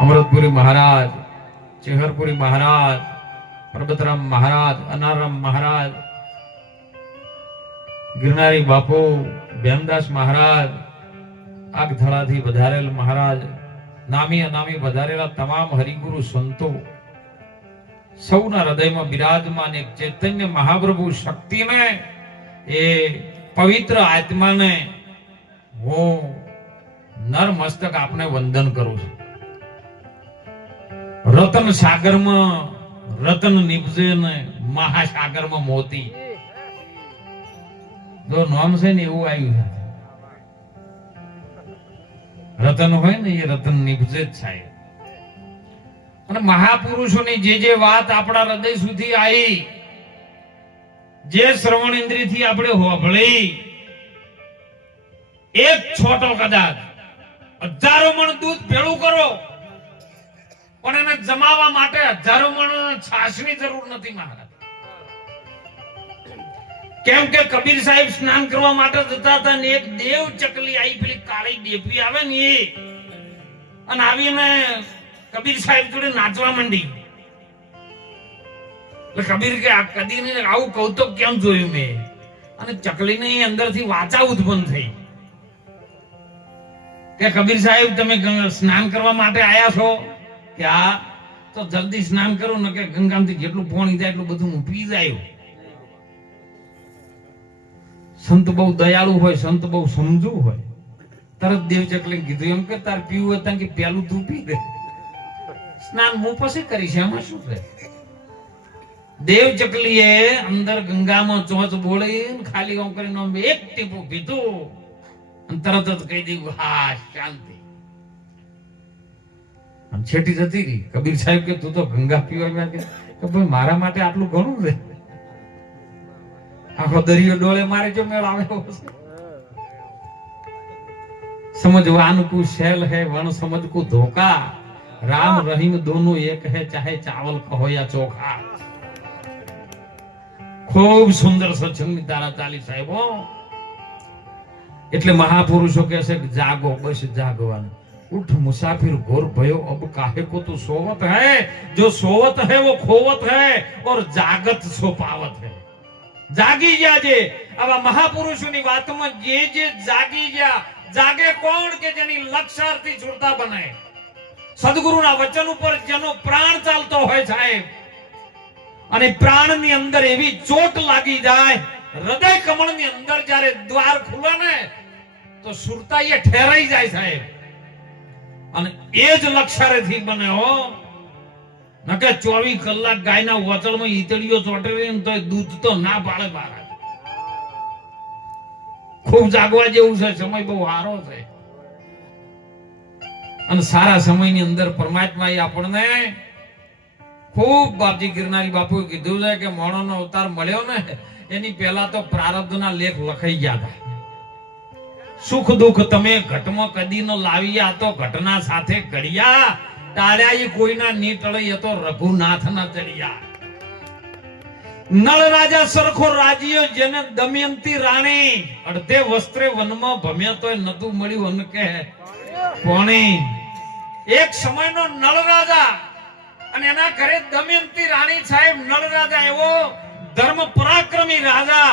અમૃતપુરી મહારાજ, ચેહરપુરી મહારાજ, પરબતરામ મહારાજ, અનારામ મહારાજ, ગિરનારી બાપુ, ભેમદાસ મહારાજ, આગધડાથી વધારેલ મહારાજ, નામી અનામી વધારેલા તમામ હરિગુરુ સંતો. સૌના હૃદયમાં બિરાજમાન એક ચૈતન્ય મહાપ્રભુ શક્તિને, એ પવિત્ર આત્માને હું નર મસ્તક આપને વંદન કરું છું. રતન સાગરમાં, રતન નિપજે ને મહાસાગરમાં મોતી. જો નામ છે ને એવું આવ્યું છે. રતન હોય ને એ રતન નિપજે જ થાય. અને મહાપુરુષોની જે જે વાત આપણા હૃદય સુધી આવી, જે શ્રવણ ઇન્દ્રિયથી આપણે હોભળી, એક છોટો કદાચ, હજારો મણ દૂધ ભેળું કરો. પણ એને જમાવા માટે હજારો મણ છાશની જરૂર નથી મહારાજ. કેમ કે કબીર સાહેબ સ્નાન કરવા માટે જતા હતા ને એક દેવ ચકલી આવી પેલી કાળી ડેપી આવે ને એ. અને આવીને કબીર સાહેબ જોડે નાચવા માંડી. એટલે કબીર કે આ કદી આવું કૌતુક કેમ જોયું મેં? અને ચકલીની અંદરથી વાચા ઉત્પન્ન થઈ. કે કબીર સાહેબ, તમે સ્નાન કરવા માટે આયા છો? કે આ તો જલ્દી સ્નાન કરું ને કે ગંગામાંથી જેટલું પાણી જાય એટલું બધું હું પી જાય. સંત બહુ દયાળુ હોય, સંત બહુ સમજુ હોય. તરત દેવ ચકલી કીધું એમ કે તાર પીવું હોય કે પેલું તું પી દે. સ્નાન હું પછી કરીશ, એમાં શું છે દેવ ચકલીએ અંદર ગંગામાં ચોચ બોળી ખાલી આમ કરીને એક ટીપું પીધું તરત જ કહી દીધું, હા, શાંતિ. આમ છેટી જતી રહી. કબીર સાહેબ કે તું તો ગંગા પીવામાં કે. ભાઈ મારા માટે આટલું ઘણું છે. આખો દરિયો ડોળે મારે જો મેળ આવ્યો સમજવાન કુ શૈલ હે વણ સમજ કુ ધોકા. રામ રહીમ દોનો એક હે ચાહે ચાવલ કહો યા ચોખા. ખૂબ સુંદર સત્સંગની તારા ચાલી સાહેબો. એટલે મહાપુરુષો કહે છે જાગો બસ જાગવાનું. उठ मुसाफिर घोर भयो अब काहे को तू सोवत है जो सोवत है वो હૈ, ઓર જાગત जागत सोपावत है જાગી ગયા જે. આવા મહાપુરુષોની વાતમાં જે જે જાગી ગયા, જાગે કોણ કે જેની લક્ષાર્થી છૂટતા બનાય? સદગુરુના વચન ઉપર જેનો પ્રાણ ચાલતો હોય સાહેબ, અને પ્રાણની અંદર એવી ચોટ લાગી જાય, હૃદય કમળની અંદર જ્યારે દ્વાર ખુલે ને, તો સુરતા એ ઠેરાઈ જાય સાહેબ. અને એ જ લક્ષારેથી બને હો. નકે ચોવીસ કલાક ગાયના વચળમાં ઈતળીઓ ચોટે તોય દૂધ તો ના પાડે મહારાજ. ખૂબ જાગવા જેવું છે, સમય બહુ સારો છે. અને સારા સમયની અંદર પરમાત્મા આપણને ખૂબ બાપજી ગિરનારી બાપુએ કીધું છે કે મોણોનો અવતાર મળ્યો ને, એની પહેલા તો પ્રારબ્ધના લેખ લખાઈ ગયા હતા. સુખ દુઃખ તમે ઘટમાં કદી ન લાવ્યા તો ઘટના સાથે ઘડિયા. ઈ કોઈના નીટળે તો રઘુનાથ ના ચડિયા. નળ રાજા સરખો રાજીયો, જેને દમયંતી રાણી અડધે વસ્ત્રે વનમાં ભમ્યા તોય નતું મળ્યું કે કોણી એક સમયનો નળ રાજા, અને એના ઘરે દમયંતી રાણી સાહેબ, નળ રાજા એવો ધર્મ પરાક્રમી રાજા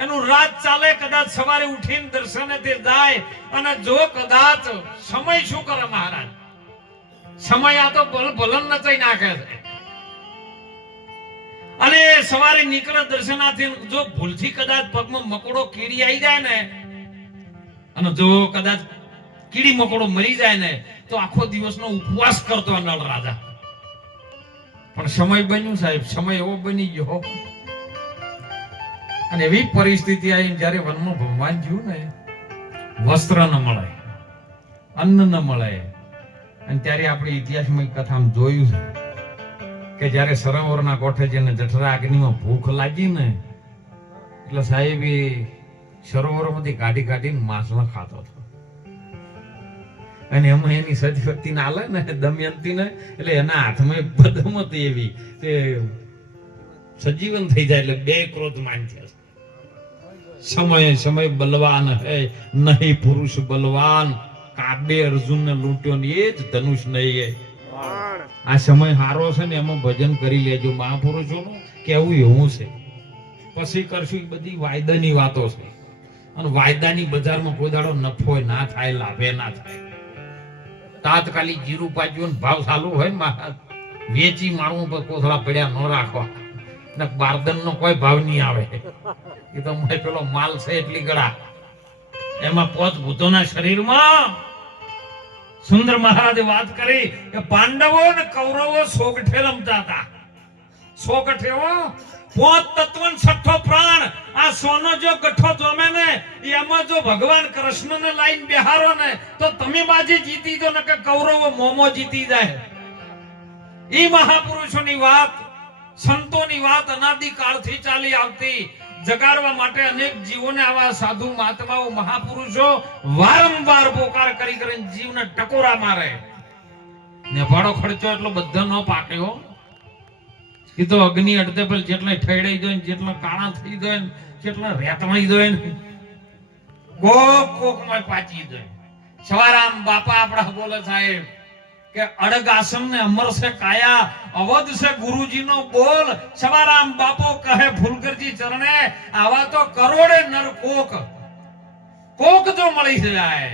એનું રાત ચાલે, કદાચ સવારે ઉઠીને દર્શને તે જાય. અને જો કદાચ સમય શું કરે મહારાજ? સમય આ તો ભલન નચાઈ નાખે છે. અને સવારે નીકળે દર્શનાથી જો ભૂલથી કદાચ પગમાં મકોડો કીડી આવી જાય ને, અને જો કદાચ કીડી મકોડો મરી જાય ને, તો આખો દિવસનો ઉપવાસ કરતો નળ રાજા. પણ સમય બન્યું સાહેબ, સમય એવો બની ગયો. અને એવી પરિસ્થિતિ આવી જ્યારે વનમાં ભગવાન જ્યું ને, વસ્ત્ર ન મળે, અન્ન ન મળે. અને ત્યારે આપણે ઇતિહાસમાં કથા જોયું છે કે જ્યારે સરોવરના કોઠે જઈને જઠરા અગ્નિમાં ભૂખ લાગી ને, એટલે સાહેબ એ સરોવરમાંથી કાઢી કાઢીને માસમાં ખાતો હતો. અને એમાં એની સદશક્તિ ના આલે ને, દમયંતી ને, એટલે એના હાથમાં બદમ હતી એવી, તે સજીવન થઈ જાય એટલે બે ક્રોધ માન થયા સમય સમય બલવાન હે, નહીં પુરુષ બલવાન. કાબે અર્જુન ને લૂંટ્યો ને એ જ ધનુષ નહીં આ સમય હારો છે ને, એમાં ભજન કરી લેજો મહાપુરુષોનું કેવું એવું છે. પછી કરશું બધી વાયદાની વાતો છે. અને વાયદાની બજારમાં કોઈ દાડો નફો ના થાય, લાભે ના થાય. તાત્કાલિક જીરું પાજ્યું ભાવ સારું હોય ને વેચી મારવું પર કોથળા પડ્યા ન રાખવા. ને બારદન નો કોઈ ભાવ નહીં આવે. એ તો મેં પેલો માલ છે એટલી ગળા. એમાં પોત ભૂતોના શરીરમાં સુંદર મહારાજે વાત કરી કે પાંડવો ને કૌરવો સોગઠે રમતા હતા. સોગઠે પોત તત્વ છઠ્ઠો પ્રાણ, આ સોનો જો ગઠ્ઠો જમે ને, એમાં જો ભગવાન કૃષ્ણ ને લાઈન બેહારો ને, તો તમે બાજી જીતી જો ને કે કૌરવો મોમો જીતી જાય. એ મહાપુરુષોની વાત સંતોની વાત અનાદિકાળથી ચાલી આવતી, જગાડવા માટે અનેક જીવોને આવા સાધુ મહાત્માઓ, મહાપુરુષો વારંવાર પોકાર કરી કરીને જીવને ટકોરા મારે. ને ભાડો ખર્ચો એટલો બધો ન પાક્યો એ તો અગ્નિ અડતે પર જેટલા ઠેડાઈ ને જેટલા કાણા થઈ ને જેટલા રેતમાઈ ને કોક કોકમાં પાચી જાય સવારામ બાપા આપણા બોલે સાહેબ કે અડગ આસન ને અમર કાયા, અવધ છે ગુરુજી નો બોલ. સવારામ બાપો કહે ફૂલકરજી ચરણે, આવા તો કરોડે નર કોક. કોક જો મળી જાય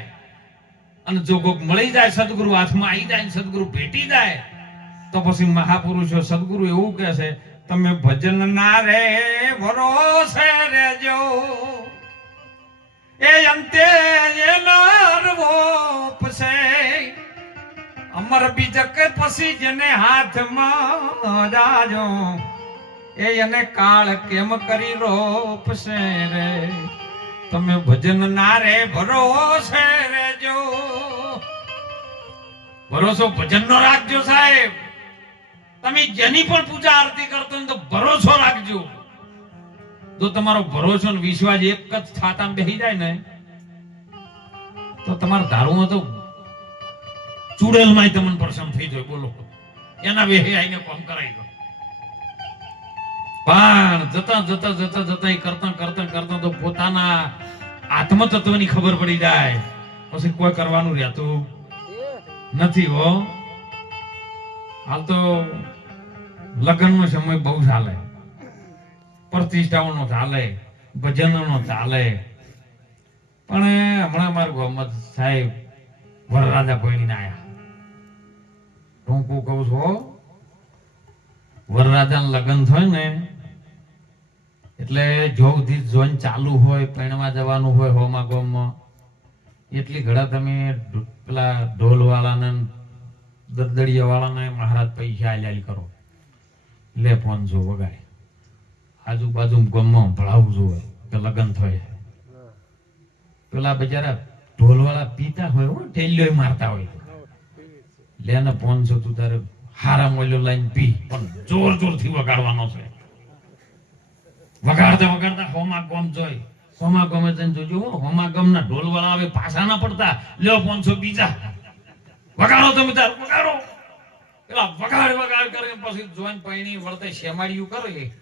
અને જો કોક મળી જાય, સદગુરુ હાથમાં આવી જાય સદગુરુ ભેટી જાય, તો પછી મહાપુરુષો સદગુરુ એવું કહે છે, તમે ભજન ના રે, ભરોસે રેજો એ અંતે અમર બીજક પછી જેને હાથમાં જાજો? એ એને કાળ કેમ કરી રોપશે રે? તમે ભજન ના રે ભરોસે રેજો ભરોસો ભજન નો રાખજો સાહેબ. તમે જેની પણ પૂજા આરતી કરતો તો ભરોસો રાખજો. જો તમારો ભરોસો વિશ્વાસ એક જ છાતામાં બેસી જાય ને, તો તમારે ધારવું તો ચુડેલમાં તમને પ્રસન્ન થઈ જાય, બોલો. એના વેહે આઈને કોમ કરાઈ ગયો. પણ જતા જતા જતા જતા એ કરતા કરતા કરતા તો પોતાના આત્મ તત્વની ખબર પડી જાય. પછી કોઈ કરવાનું રહેતું નથી હો. હાલ તો લગ્નનો સમય બહુ ચાલે. પ્રતિષ્ઠાઓનો ચાલે, ભજનોનો ચાલે. પણ હમણાં મારા ગોમત સાહેબ વરરાજા ભણીને આયા. હું કહું છું વરરાજાનું લગ્ન થાય ને એટલે જો સુધી જોઈન ચાલુ હોય પરણવા જવાનું હોય હોમા ગોમમાં એટલી ઘડા તમે પેલા ઢોલ વાળાને દરદડિયા વાળાને મહારાજ પૈસા આલ્યા કરો. લે જો વગાડે. આજુબાજુ ગમમાં ભળાવું જોવે કે લગ્ન થાય. પેલા બિચારા ઢોલ વાળા પીતા હોય હો ટેલિયો મારતા હોય. લે ને પાંચસો તું તારે હારા મોલ્યો લાઈન પી. પણ જોર જોરથી વગાડવાનો છે. વગાડતા વગાડતા હોમા ગમ જોઈ હોમા ગમે જઈને જોજો હોમા ગમના ઢોલ વાળા આવે પાછા ના પડતા. લ્યો પાંચસો બીજા વગાડો તમે તાર, વગાડો. પેલા વગાડ વગાડ કરે, પછી જોઈન પૈણી વળતે શેમાડિયું કરે.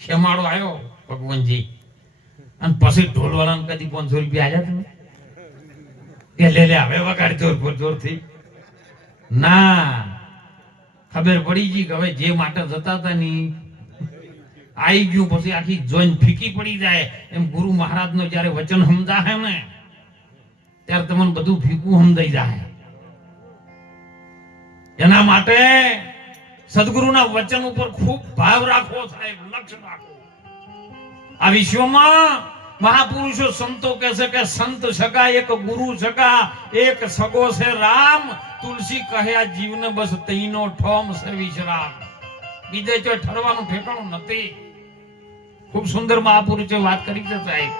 શેમાડો આવ્યો ભગવાનજી. અને પછી ઢોલ વાળાને કદી પાંચસો રૂપિયા આવ્યા તમે? એ લે લે, હવે વગાડ જોર, જોરથી. ના. ખબર પડી ગઈ કે હવે જે માટે જતા હતા ની આઈ ગયું, પછી આખી જોઈન ફીકી પડી જાય. એમ ગુરુ મહારાજ નો જયારે વચન સમજાય ને, ત્યારે તમને બધું ફીકું સમજાઈ જાય. એના માટે સદગુરુના વચન ઉપર ખૂબ ભાવ રાખવો સાહેબ, લક્ષ રાખો. આ વિશ્વમાં મહાપુરુષો સંતો કહે છે કે સંત સગા એક ગુરુ સગા, એક સગો છે રામ. તુલસી કહ્યા જીવને બસ તઈનો ઠોમ સર્વિસ રામ બીજે જો ઠરવાનું ઠેકાણું નથી. ખૂબ સુંદર મહાપુરુષે વાત કરી છે સાહેબ.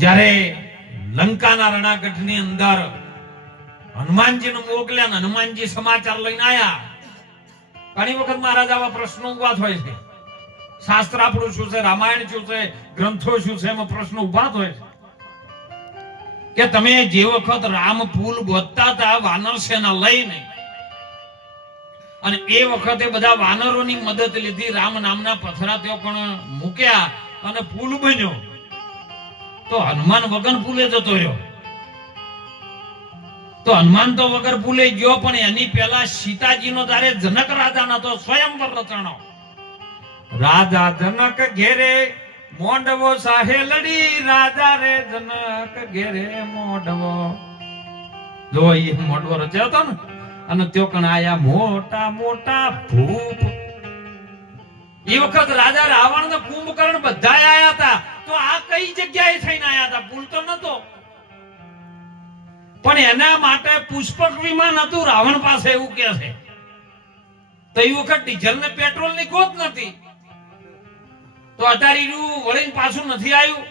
જ્યારે લંકાના રણાગઢની અંદર હનુમાનજીને મોકલ્યા હનુમાનજી સમાચાર લઈને આવ્યા ઘણી વખત મહારાજ આવા પ્રશ્નો ઊભા થાય છે. શાસ્ત્ર આપણું શું છે? રામાયણ શું છે? ગ્રંથો શું છે? એમાં પ્રશ્ન ઊભા થાય છે. કે તમે જે વખત રામ પુલ બોધતા હતા, વાનર સેના લઈને, અને એ વખતે બધા વાનરોની મદદ લીધી, રામ નામના પથરા તેઓ પણ મૂક્યા અને પુલ બન્યો. તો હનુમાન વગર પુલે જતો રહ્યો. તો હનુમાન તો વગર પુલે ગયો, પણ એની પહેલા સીતાજીનો તારે જનક રાજાના તો સ્વયંવર રચણો રાજા જનક ઘેરે મોંડવો સાહે લડી રાજા રે જનક ઘેરે મોંડવો. જો એ મોંડવો રચ્યો હતો ને, અને ત્યો કણ આયા મોટા મોટા ભૂપ. એ વખત રાજા રાવણ ને કુંભકર્ણ બધા આયા હતા. તો આ કઈ જગ્યાએ થઈને આયા હતા? ભૂલ તો નતો. પણ એના માટે પુષ્પક વિમાન હતું, રાવણ પાસે એવું કે છે. તો એ વખત ડીઝલ ને પેટ્રોલની ગોત નથી તો અત્યારે એનું વળીને પાછું નથી આવ્યું.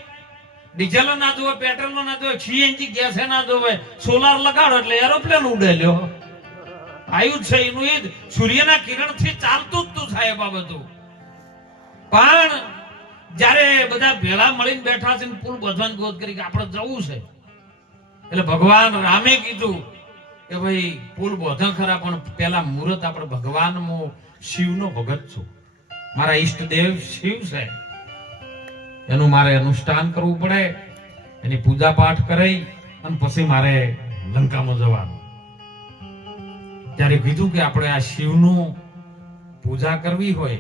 ડીઝલ ના જોવે પેટ્રોલ ના જોવે સીએનજી ગેસ ના જોવે સોલાર લગાડો એટલે એરોપ્લેન ઉડે લ્યો. આવ્યું જ છે, એનું એ જ. સૂર્યના કિરણથી ચાલતું જ તું સાહેબ આ પણ જ્યારે બધા ભેળા મળીને બેઠા છે ને, પુલ ભજવાન ગોત કરી કે આપણે જવું છે. એટલે ભગવાન રામે કીધું કે ભાઈ, પુલ બોધન ખરા, પણ પેલા મુહૂર્ત આપણે ભગવાન શિવનો ભગત છું. મારા ઈષ્ટદેવ શિવ છે. એનું મારે અનુષ્ઠાન કરવું પડે, એની પૂજા પાઠ કરી અને પછી મારે લંકામાં જવાનું. ત્યારે કીધું કે આપણે આ શિવનું પૂજા કરવી હોય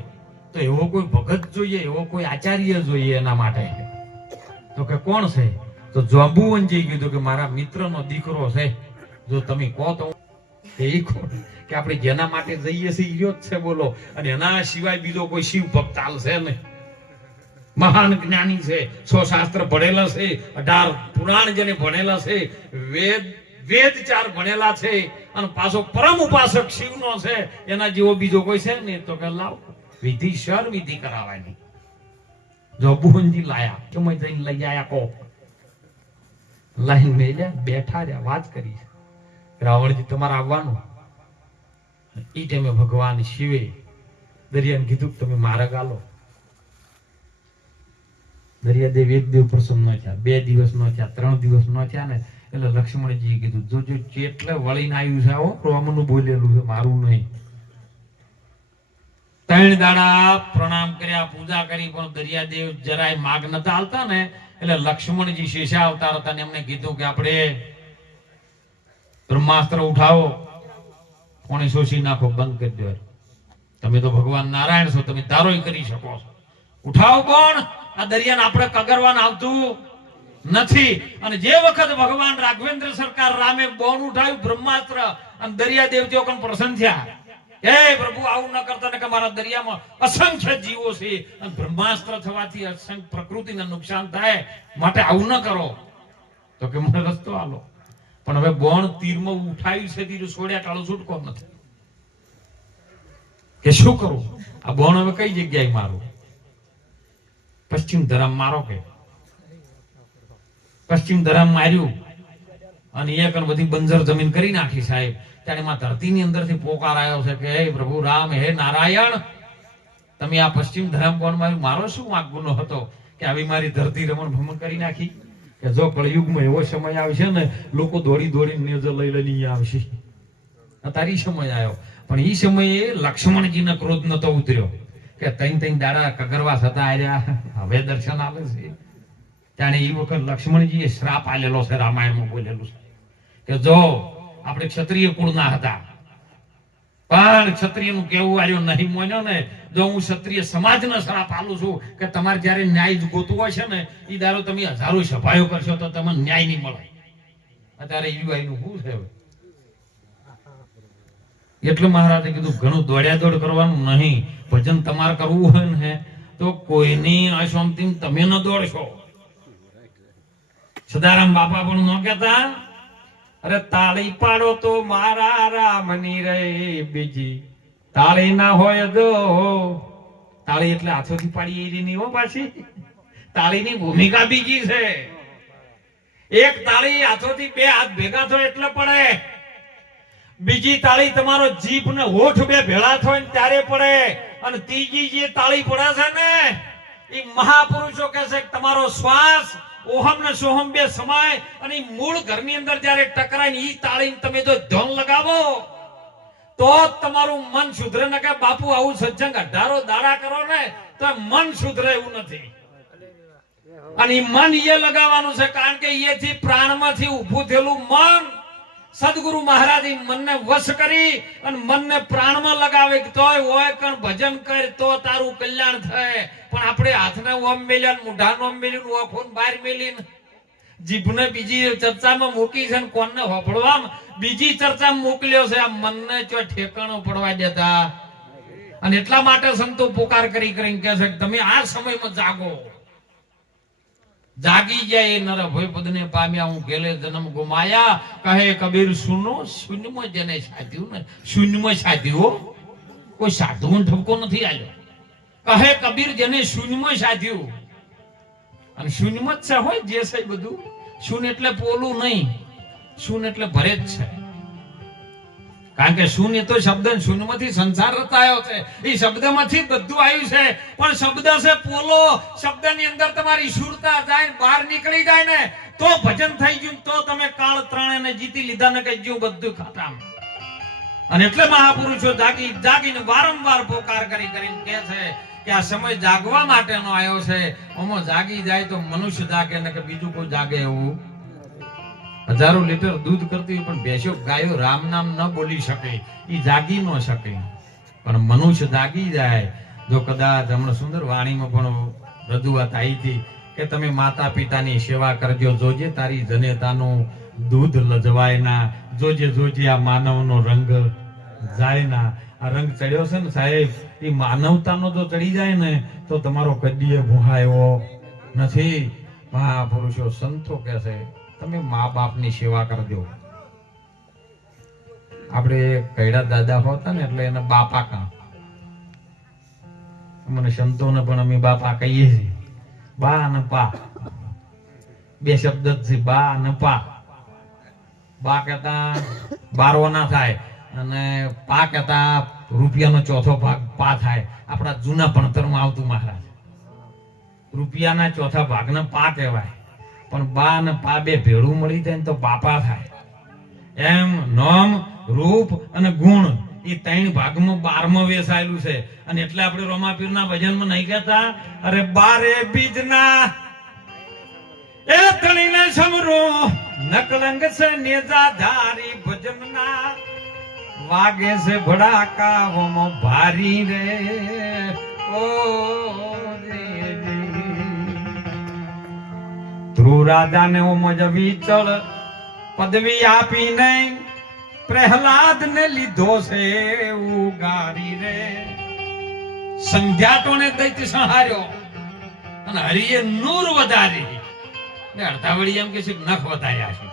તો એવો કોઈ ભગત જોઈએ, એવો કોઈ આચાર્ય જોઈએ એના માટે. તો કે કોણ છે? તો જાંબુવનજી કીધું કે મારા મિત્રનો દીકરો છે. જો તમે કહો તો કે ઈ કોણ? કે આપણે જેના માટે જઈએ છીએ ઈયો જ છે, બોલો. અને એના સિવાય બીજો કોઈ શિવ ભક્ત હાલશે નહીં. મહાન જ્ઞાની છે, સો શાસ્ત્ર ભણેલા છે, અઢાર પુરાણ જેને ભણેલા છે, વેદ વેદ ચાર ભણેલા છે, અને પાછો પરમ ઉપાસક શિવનો છે, એના જેવો બીજો કોઈ છે ને તો કે લાવ, વિધિ શર વિધિ કરાવવાની. જો બુહનજી લાયા મેં જઈને લઈ આયા કો લાઈન મેલ્યા બેઠા રહ્યા, વાત કરી. રાવણજી તમારે આવવાનું. એ ટાઈમે ભગવાન શિવે. દરિયાને કીધું તમે મારા ગાલો દરિયાદેવ એક દિવસ પ્રસન્ન ન થયા, બે દિવસ ન થયા, ત્રણ દિવસ ન થયા ને એટલે લક્ષ્મણજીએ કીધું, જો જો ચેટલે વળીને આવ્યું છે આવો રોમનું બોલેલું છે, મારું નહીં. ત્રણ દાડા પ્રણામ કર્યા, પૂજા કરી, પણ દરિયાદેવ જરાય માગ નતા હાલતા ને, એટલે લક્ષ્મણજી શેષા અવતાર હતા ને એમને કીધું કે આપણે બ્રહ્માસ્ત્ર ઉઠાવો. કોણે શોષી નાખો? બંધ કરી દો. તમે તો ભગવાન નારાયણ છો, તમે દારોય કરી શકો છો. ઉઠાવો કોણ? આ દરિયાને આપણે કગરવાન આવતું નથી. અને જે વખત ભગવાન રાઘવેન્દ્ર સરકાર રામે બોન ઉઠાવ્યું, બ્રહ્માસ્ત્ર અને દરિયા દેવતીઓ પણ પ્રસન્ન થયા. હે પ્રભુ, આવું ન કરતા ને કે મારા દરિયામાં અસંખ્ય જીવો છે. અને બ્રહ્માસ્ત્ર થવાથી અસંખ્ય પ્રકૃતિને નુકસાન થાય. માટે આવું ન કરો. તો કે મને રસ્તો આલો. પણ હવે બોણ તીરમાં ઉઠાવ્યું છે તીર છોડ્યા ટાળો છૂટકો નથી? કે શું કરું? આ બોણ હવે કઈ જગ્યાએ મારું? પશ્ચિમ ધરમ મારો કે? પશ્ચિમ ધરામ માર્યું. અને એક કણ બધી બંજર જમીન કરી નાખી સાહેબ. ત્યારે માં ધરતીની અંદરથી પોકાર આવ્યો છે કે, હે પ્રભુ રામ, હે નારાયણ, તમે આ પશ્ચિમ ધરમ કોણ માર્યું મારો શું વાંક ગુનો હતો? કે આવી મારી ધરતી રમણ ભ્રમણ કરી નાખી? કે જો કળયુગમાં એવો સમય આવશે ને, લોકો દોડી દોડીને નેજો લઈ લઈને આવશે. ઈ સમય આવ્યો. પણ એ સમયે લક્ષ્મણજીને ક્રોધ નતો ઉતર્યો. કે તૈન તૈન દાડા કગરવા થતા આવ્યા હવે દર્શન આવે છે. ત્યારે એ વખત લક્ષ્મણજીએ શ્રાપ આલેલો છે, રામાયણમાં બોલેલું છે. કે જો આપણે ક્ષત્રિય કુળના હતા. પણ ક્ષત્રિયનું કેવું આવ્યું નહીં મોન્યો ને જો હું ક્ષત્રિય સમાજને શ્રાપ આલું છું કે તમારે જ્યારે ન્યાય ગોતવો છે ને એ દારો તમે હજારો સભાયો કરશો તો તમને ન્યાય નહીં મળે. અત્યારે યુવાઈનું શું છે એટલે મહારાજે કીધું, ઘણું દોડ્યા દોડ કરવાનું નહીં, ભજન તમારે કરવું હોય ને, તો કોઈની અશાંતિ તમે ન દોડશો. સદારામ બાપા પણ ન કહેતા, અરે તાળી પાડો તો મારા રામની રે બીજી. તાળી ના હોય તો. તાળી એટલે હાથોથી પાડી એરી નહીં હો પાછી. તાળીની ભૂમિકા બીજી છે. એક તાળી હાથોથી બે હાથ ભેગા થાય એટલે પડે. બીજી તાળી તમારો જીભ ને હોઠ બે ભેળા થાય ને ત્યારે પડે. અને ત્રીજી જે તાળી પડે છે ને એ મહાપુરુષો કહે છે તમારો શ્વાસ ઓહમ ને સોહમ બે સમાય અને મૂળ ઘરની અંદર જ્યારે ટકરાય ને એ તાળી તમે જો ધન લગાવો તો તમારું મન સુધરે ને કે બાપુ આવું સત્સંગ અઢારો દાડા કરો ને તો મન સુધરે એવું નથી. અને મન એ લગાવવાનું છે કારણ કે એથી પ્રાણમાંથી ઊભું થયેલું મન સદગુરુ મહારાજ મનને વશ કરી અને મનને પ્રાણમાં લગાવે તોય હોય કણ ભજન કર તો તારું કલ્યાણ થાય. પણ આપણે હાથને ઓમ મેલ્યા મૂઢાનો ઓમ મેલ્યું ઓખોને બહાર મેલીને જીભને બીજી ચર્ચામાં મૂકી છે ને કોણને બીજી ચર્ચામાં મોકલ્યો છે, આ મનને ચો ઠેકાણો પડવા દેતા? અને એટલા માટે સંતો પોકાર કરી કરીને કહે છે તમે આ સમયમાં જાગો. જાગી જાય એ નર ભય પદને પામ્યા, હું ગેલે જન્મ ગુમાયા. કહે કબીર, સુનો, શૂન્યમાં જેને સાધ્યું ને, શૂન્યમાં સાધ્યું કોઈ સાધુ ઠપકો નથી આવ્યો કહે કબીર, જેને શૂન્યમાં સાધ્યું અને શૂન્યમાં જ છે હોય જે છે બધું. શૂન્ય એટલે પોલું નહીં. શૂન્ય એટલે ભરે જ છે. કારણ કે શૂન્ય તો શબ્દ શૂન્યમાંથી સંસાર રચાયો છે. એ શબ્દમાંથી બધું આવ્યું છે. પણ શબ્દ છે પોલો. શબ્દની અંદર તમારી શુરતા જાય બહાર નીકળી જાય ને, તો ભજન થઈ ગયું તો તમે કાળ ત્રણેયને જીતી લીધા ને કઈ ગયું બધું ખાતામ અને એટલે મહાપુરુષો જાગી જાગીને વારંવાર પોકાર કરી કરીને કહે છે કે આ સમય જાગવા માટેનો આવ્યો છે. ઓમાં જાગી જાય તો મનુષ્ય જાગે ને કે બીજું કોઈ જાગે એવું. હજારો લીટર દૂધ કરતી પણ ભેંસો ગાયો રામ નામ ન બોલી શકે. એ જાગી ન શકે. પણ મનુષ્ય જાગી જાય. જો કદાચ હમણાં સુંદર વાણીમાં પણ રજૂઆત આવી હતી કે તમે માતા પિતાની સેવા કરજો. જોજે તારી જનેતાનું દૂધ લજવાય ના. જોજે જોજે આ માનવનો રંગ જાય ના. આ રંગ ચડ્યો છે ને સાહેબ? એ માનવતાનો જો ચડી જાય ને, તો તમારો કદીએ ભૂહાયો નથી. મહાપુરુષો, સંતો કહે તમે મા બાપની સેવા કરજો. આપણે કૈડા દાદા હોતા ને, એટલે એને બાપા કા મને સંતોને પણ અમે બાપા કહીએ છીએ. બા અને પા. બે શબ્દ છે, બા અને પા. બા કહેતા, બારવો ના થાય. અને પાક હતા, રૂપિયાનો ચોથો ભાગ પા થાય. આપણા જૂના ભણતરમાં આવતું મહારાજ. રૂપિયાના ચોથા ભાગને પા કહેવાય. પણ બા અને પા બે ભેળું મળી જાય તો બાપા થાય. એમ નોમ, રૂપ અને ગુણ એ ત્રણ ભાગમાં બારમાં વેસાયેલું છે. અને એટલે આપણે રોમાપીરના ભજનમાં નહીં કહેતા, અરે બારે બીજના. એ તણીને સમરો નકલંગ છે નેજાધારી ભજનના. વાગે છે ભડાકા ઓમો ભારી રે. ઓ. ધ્રુવ રાજાને ઓમજ વિચળ પદવી આપી નહીં. પ્રહલાદ ને લીધો છે ઉગારી રે. સંધ્યાટોને દૈત્ય સંહાર્યો અને હરિએ નૂર વધારી. અડધા વળી એમ કે છે નખ વધાર્યા છે.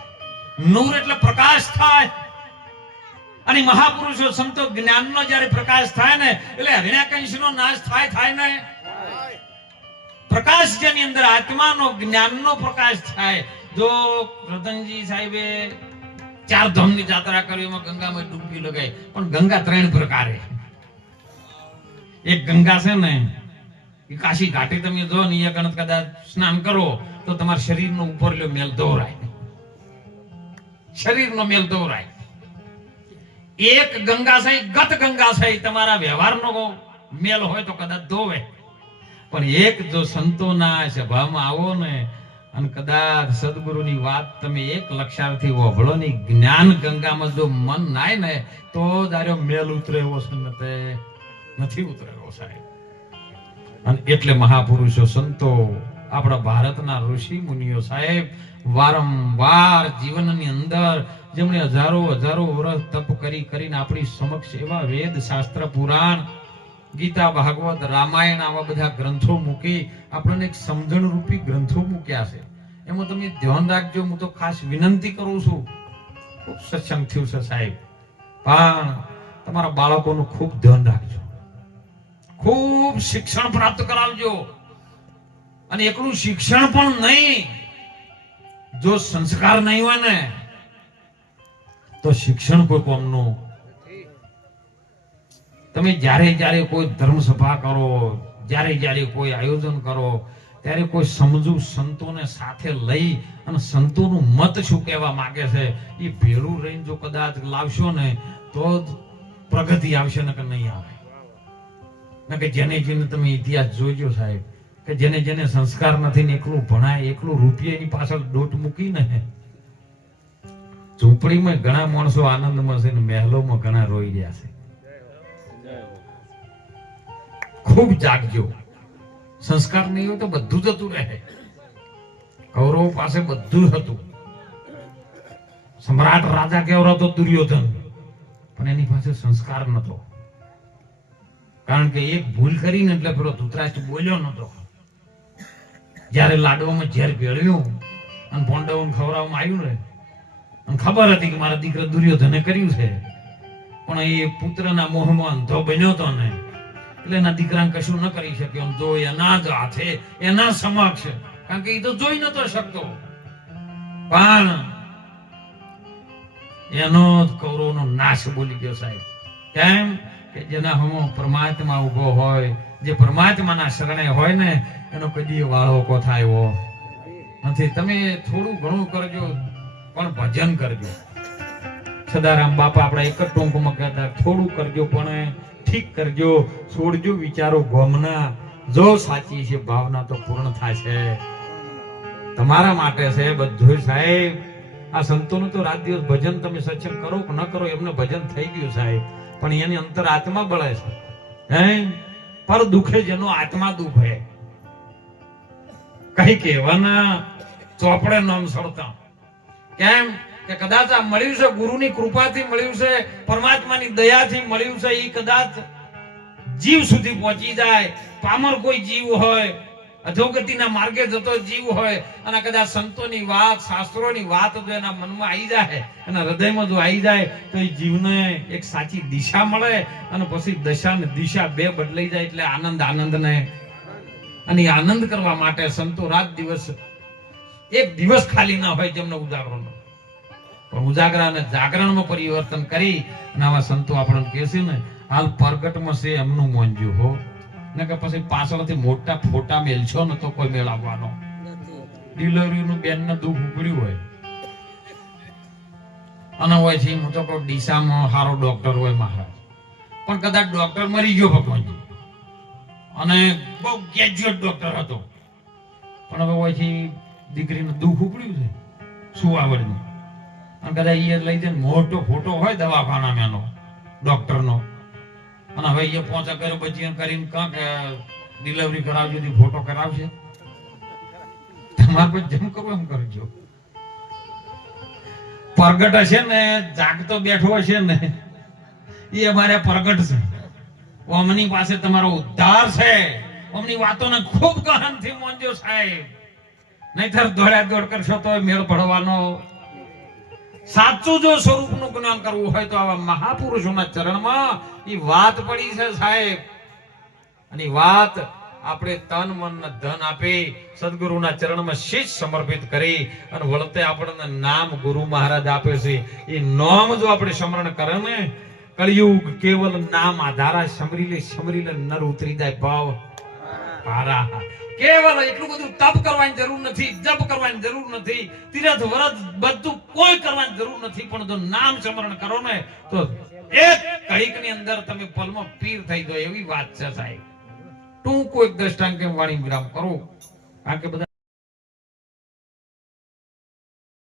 નૂર એટલે પ્રકાશ થાય. અને મહાપુરુષો સંતો જ્ઞાનનો જ્યારે પ્રકાશ થાય ને, એટલે હરિણાકંશનો નાશ થાય થાય ને? પ્રકાશ જેની અંદર આત્માનો, જ્ઞાનનો પ્રકાશ થાય. જો રતનજી સાહેબે ચાર ધામની જાત્રા કરી, એમાં ગંગામાં ડૂબકી લગાઈ. પણ ગંગા ત્રણ પ્રકારે. એક ગંગા છે ને એ કાશી ઘાટે તમે જો ને એ ગણત કદાચ સ્નાન કરો, તો તમારા શરીરનો ઉપરલો મેલ દોરાય. શરીરનો મેલ દોરાય. એક ગંગાશય ગત ગંગાશય તમારા વ્યવહારનો મેલ હોય તો કદાચ ધોવે. પણ એક જો સંતોના સભામાં આવો ને, અને કદાચ સદગુરુની વાત તમે એક લક્ષાર્થી ઓભળો ની, જ્ઞાન ગંગામાં જો મન નાય ને, તો દાર્યો મેલ ઉતરે એવો સન્નતે નથી ઉતરે સાહેબ. અને એટલે મહાપુરુષો, સંતો આપણા ભારતના ઋષિ મુનિઓ સાહેબ, વારંવાર જીવનની અંદર જેમણે હજારો હજારો વર્ષ તપ કરી કરીને આપણી સમક્ષ એવા વેદ શાસ્ત્ર પુરાણ, ગીતા, ભાગવત, રામાયણ આવા બધા ગ્રંથો મૂકી આપણને એક સમજણ રૂપી ગ્રંથો મૂક્યા છે. એમાં તમે ધ્યાન રાખજો, હું તો ખાસ વિનંતી કરું છું. ખૂબ સત્સંગ થયું છે સાહેબ. પણ તમારા બાળકોનું ખૂબ ધ્યાન રાખજો. ખૂબ શિક્ષણ પ્રાપ્ત કરાવજો. અને એકલું શિક્ષણ પણ નહીં. જો સંસ્કાર નહીં હોય ને, તો શિક્ષણ કોઈ કોમનું. તમે જ્યારે જ્યારે કોઈ ધર્મ સભા કરો, જ્યારે જ્યારે કોઈ આયોજન કરો, ત્યારે કોઈ સમજુ સંતોને સાથે લઈ અને સંતોનું મત શું કહેવા માંગે છે, એ ભેળું રહીને જો કદાચ લાવશો ને, તો જ પ્રગતિ આવશે ને કે નહીં આવે. કે જેને જેને તમે ઇતિહાસ જોજો સાહેબ કે જેને જેને સંસ્કાર નથી એકલું ભણાય, એકલું રૂપિયાની પાછળ દોટ મૂકીને ઝૂંપડીમાં ઘણા માણસો આનંદમાં છે ને મહેલોમાં ઘણા રોઈ રહ્યા છે. ખૂબ જાગજો. સંસ્કાર નહીં હોય તો બધું જતું રહે. કૌરવો પાસે બધું હતું. સમ્રાટ રાજા કેવરો હતો? દુર્યોધન. પણ એની પાસે સંસ્કાર નતો કારણ કે એક ભૂલ કરીને એટલે પેલો ધૂતરાષ્ટ્ર બોલ્યો નતો જ્યારે લાડવામાં ઝેર ભેળવ્યું અને પાંડવોને ખવડાવવામાં આવ્યું ને અને ખબર હતી કે મારા દીકરા દુર્યોધને કર્યું છે. પણ એ પુત્રના મોહમાં અંધો બન્યો હતો ને, એટલે એના દીકરાને કશું ન કરી શક્યો. જો એના જ હાથે એના સમક્ષ, કારણ કે એ તો જોઈ નતો શકતો. પણ એનો કૌરવનો નાશ બોલી ગયો સાહેબ. કેમ? કે જેના હમો પરમાત્મા ઊભો હોય જે પરમાત્માના શરણે હોય ને, એનો કદી વાળો કો નથી તમે થોડું ઘણું કરજો, પણ ભજન કરજો. સદારામ બાપા આપણા એક જ ટૂંકમાં કહેતા, થોડું કરજો પણ ઠીક કરજો, છોડજો વિચારો ગમના. જો સાચી છે, ભાવના તો પૂર્ણ થશે. તમારા માટે છે બધું સાહેબ. આ સંતોનું તો રાત દિવસ ભજન તમે સત્સંગ કરો કે ન કરો, એમને ભજન થઈ ગયું સાહેબ. પણ એની અંતર આત્મા બળે છે. હે? પર દુખે જેનો આત્મા દુખે. કઈ કહેવાના ચોપડે નામ સડતા કેમ કે કદાચ આ મળ્યું છે, ગુરુની કૃપાથી મળ્યું છે, પરમાત્માની દયાથી મળ્યું છે એ કદાચ જીવ સુધી પહોંચી જાય. પામર કોઈ જીવ હોય અધોગતિના માર્ગે જતો જીવ હોય અને કદાચ સંતોની વાત, શાસ્ત્રોની વાત જો એના મનમાં આવી જાય, એના હૃદયમાં જો આવી જાય, તો એ જીવને એક સાચી દિશા મળે અને પછી દશા ને દિશા બે બદલાઈ જાય એટલે આનંદ આનંદ ને અને આનંદ કરવા માટે સંતો રાત દિવસ, એક દિવસ ખાલી ના હોય જેમનો ઉજાગરો નો પણ ઉજાગરા અને જાગરણમાં પરિવર્તન કરી અને આવા સંતો આપણને કહેશે ને, હાલ પ્રગટમાં છે એમનું મોંજ્યું હો. ને કે પછી પાછળથી મોટા ફોટા મેલશો ને તો કોઈ મેળવવાનો. બેન બેનને દુઃખ ઉપર્યું હોય. અને હોય છે હું તો કહું ડીસામાં સારો ડોક્ટર હોય મહારાજ. પણ કદાચ ડોક્ટર મરી ગયો ભગવાનજી. અને બહુ ગ્રેજ્યુએટ ડોક્ટર હતો. પણ હવે હોય છે દીકરીને દુઃખ ઉપડ્યું છે સુવાવડનું અને કદાચ એ લઈ જઈને મોટો ફોટો હોય દવાખાનામાં એનો, ડોક્ટરનો. અને હવે એ પહોંચા કર્યો, પછી કરીને કાંક ડિલિવરી કરાવજો ફોટો કરાવશે. તમારે પછી જેમ કરો એમ કરજો. પ્રગટ હશે ને, જાગતો બેઠો હશે ને, એ અમારે પ્રગટ છે. ઓમની પાસે તમારો ઉદ્ધાર છે. ઓમની વાતોને ખૂબ ગહનથી મોંજો સાહેબ. નહીતર દોડ્યા દોડ કરશો તો મેળ પડવાનો સાચું જો સ્વરૂપનું જ્ઞાન કરવું હોય તો આવા મહાપુરુષોના ચરણમાં એ વાત પડી છે સાહેબ. અને વાત આપણે તન મન ધન આપી સદગુરુના ચરણમાં શીશ સમર્પિત કરી અને વળતે આપણને નામ ગુરુ મહારાજ આપે છે. એ નામ જો આપણે સ્મરણ કરે ને કળિયુગ કેવલ નામ આધારા સમરીલે સમરીલે નર ઉતરી જાય ભાવ. ભારા. કેવલ એટલું બધું તપ કરવાની જરૂર નથી, જપ કરવાની જરૂર નથી, તીરથ, વ્રત બધું કોઈ કરવાની જરૂર નથી, પણ જો નામ સ્મરણ કરો ને, તો એક કડીકની અંદર તમે પલમાં પીર થઈ ગયો એવી વાત છે સાહેબ. ટૂંકું એક દ્રષ્ટાંત વાણી વિરામ કરો. કારણ કે બધા